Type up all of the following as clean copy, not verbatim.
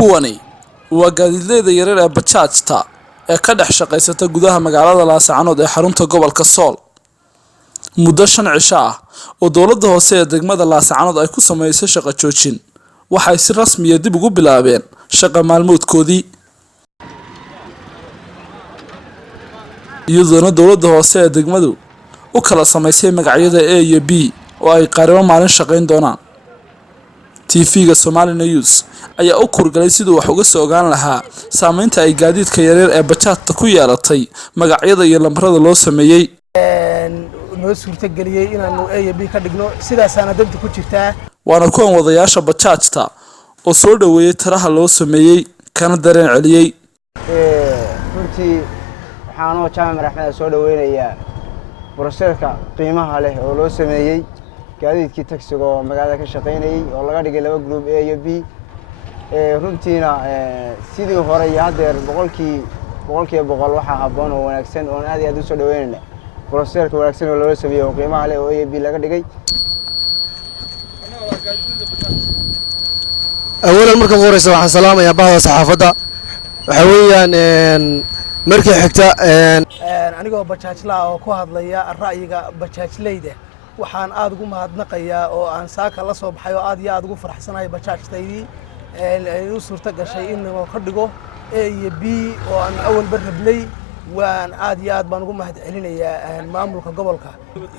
kuwani waa gaadiidleyda yaryar ee bajaajta ee ka dhex shaqaysata gudaha magaalada Laascaanood ee xarunta gobolka Sool. Muddo 5 cisho ah oo dowladda hoose ee degmada Laascaanood ay ku sameysay shaqo joojin, waxay si rasmi ah dib ugu bilaabeen shaqo maalmoodkoodii. iyadoo dowladda hoose ee degmadu u kala sameysay magacyada A iyo B oo ay qaarimo maalin shaqayn doonaan. TV-ga Somali News ayaa u kurgalay sidoo wax uga soo ogaan lahaa saameynta ay gaadiidka yaryar ee bajaajta ku yeelatay magacyada iyo lambarada loo sameeyay. noo suurtageliyay inaanu A iyo B ka dhigno sidaasana danta ku jirtaa. waana kuwan wadayaasha bajaajta oo soo dhaweeyay taraha loo sameeyay kana dareen celiyay. runtii waxaanoo Jaamac Axmed soo dhaweynayaa broseska qiimaha leh oo loo sameeyay gaadiidkii taksiga oo magaalada ka shaqeynayay oo laga dhigay laba group A iyo B. runtiina sidii hore iyo haddeer boqolkiiba boqol waxa habboon oo wanaagsan oo aad iyo aad u soo dhaweynayna broseska wanaagsan oo loo sameeyay oo qiimaha leh oo A iyo B laga dhigay. أولاً مركب غوريس وحن سلام يا بعض الصحافة وحوياً مركب حكتا anigoo bajaajla oo ku hadlaya ra'yiga bajaajleyda waxaan aad ugu mahadnaqayaa oo aan saaka la soo baxay oo aad iyo aad ugu faraxsanahay bajaajtaydii ay u suurta gashay in uu ka dhigo A iyo B oo aan awalba rablay. waan aad iyo aad baan ugu mahad celinayaa maamulka gobolka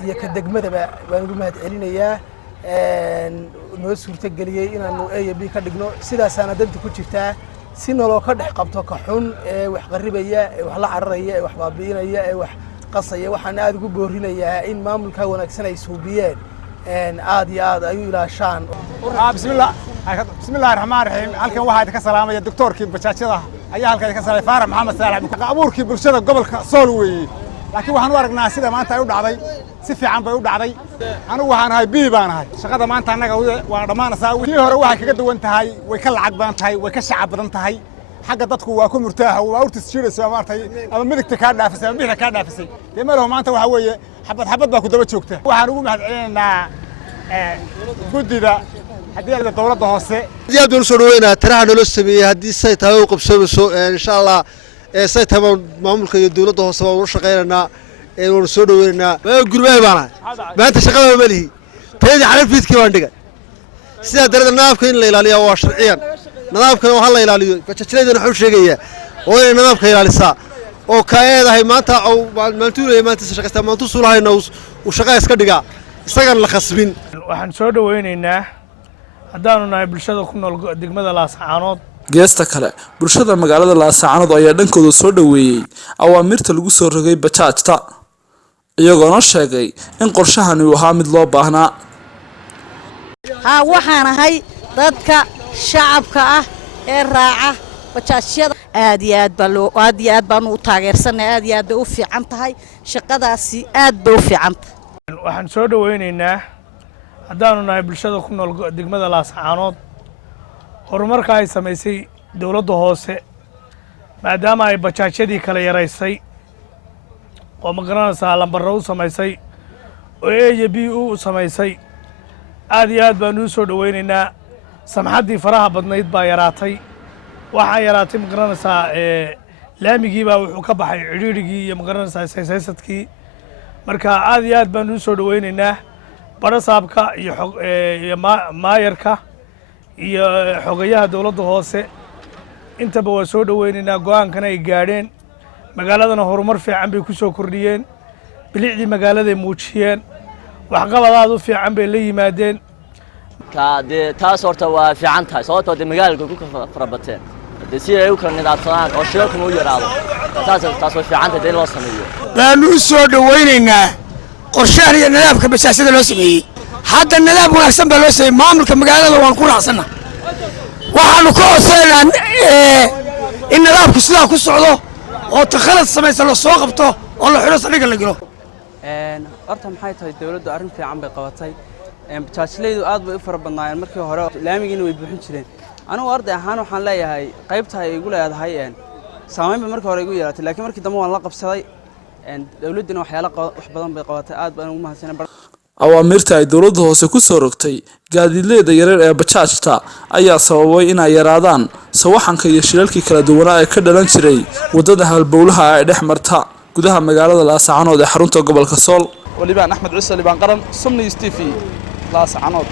iyo ka degmadaba baan ugu mahad celinayaa noo suurtageliyay inaanu A iyo B ka dhigno sidaasana danta ku jirtaa si nolol ka dhex qabto ka xun ee wax qaribaya ee wax la cararaya ee wax baabiinaya ee wax qasaya. waxaan aad ugu boorinayaa in maamulka wanaagsan ay suubiyeen aad iyo aad ay u ilaashaan. bismillaahir rahmaanir rahiim. halkan waxaa ka salaamaya doctorkii bajaajada ayaa halkan ka salaamay Faarax Maxamed Saalax abuurkii bulshada gobolka Sool weeyay. laakiin waxaan u aragnaa sida maanta ay u dhacday si fiican bay u dhacday. anigu waxaan ahay B baan ahay shaqada maanta anaga waa dhamaanaysaa. tii hore waxay kaga duwan tahay way ka lacag badan tahay way ka shacab badan tahay. xagga dadku waa ku murtaaha waa urtis jiiraysa maartay ama midigta ka dhaafisay ama bixi ka dhaafisay. deemaro maanta waxa weeye xabad baa ku daba joogta. waxaan ugu mahad celinaynaa gudida haddii dowladda hoose يا دول سروينا ترى نلو سبيه هدي سيت هاو قبسو إن شاء الله سيت هم معمولك يدولة ده سوا ورشقينا ورسولونا ما يقول ما يبانا ما أنت شغال ملهي تيجي على الفيس كمان دقة سيدا درد الناف كين ليلالي أو شرعيا ناف كانوا حلا ليلالي فتشتري ذا نحوش شيء وين ناف كين ليلالي سا أو كايد هاي ما تا أو ما تقول ما تشغل ما توصل هاي نوس وشغال يسكدقة يسكن لخصبين waxaan soo dhaweynaynaa haddaanu nahay bulshada ku nool degmada Laascaanood. geesta kale bulshada magaalada Laascaanood ayaa dhankooda soo dhaweeyay awaamirta lagu soo rogay bajaajta iyagoona sheegay in qorshahani uu ahaa mid loo baahnaa. waxaan ahay dadka shacabka ah ee raaca bajaajyada aad iyo aad baan u taageersanay aad iyo aad bay u fiican tahay shaqadaasi aad bay u fiican tahay. waxaan soo dhaweynaynaa haddaanu nahay bulshada ku nool degmada Laascaanood horumarka ay sameysay dowladda hoose maadaama ay bajaajyadii kala yaraysay oo ma garanaysaa lambarro u sameysay oo A iyo B u sameysay aad iyo aad baan u soo dhaweynaynaa. samxaddii faraha badnayd baa yaraatay waxaa yaraatay ma garanaysaa laamigii baa wuxuu ka baxay cidhiidhigii iyo ma garanaysaa saysadkii. marka aad iyo aad baan u soo dhaweynaynaa barasaabka iyo maayarka iyo xogayaha dowladda hoose intaba waa soo dhaweynaynaa. go'aankana ay gaadheen magaaladana horumar fiican bay ku soo kordhiyeen bilicdii magaaladay muujiyeen waxqabad aad u fiican bay la yimaadeen. taas horta waa fiican tahay sababtoo ah magaalada ku farabateen si ay u kala nidaamsadaan oo shirku u yaraado taas way fiican tahay in loo sameeyo. baanu soo dhaweynaynaa qorshahan iyo nidaamka bajaajada loo sameeyay. hadda nidaam wanaagsan baa loo sameeyay maamulka magaalada waan ku raacsana. waxaanu ka codsaynaa in nidaamku sidaa ku socdo oo takhalad samaysan la soo qabto oo la xiro saldhigga la galo. horta maxay tahay dawladdu arrin fiican bay qabatay. bajaajleydu aad bay u fara badnaayeen markii hore laamigiina way buuxin jireen. anigu arday ahaan waxaan leeyahay qaybta ay igu leedahay saameyn bay markii hore igu yeelatay laakiin markii dambe waan la qabsaday. dawladduna waxyaalo wax badan bay qabatay aad baan ugu mahadsanay. awaamirta ay dowladda hoose ku soo rogtay gaadiidleyda yaryar ee bajaajta ayaa sababay in ay yaraadaan sawaxanka iyo shilalkii kala duwanaa ee ka dhalan jiray wadada halbowlaha ee dhex marta gudaha magaalada Laascaanood ee xarunta gobolka Sool. ولبان أحمد عيسى لبان قرن سمني ستيفي لاس عنود.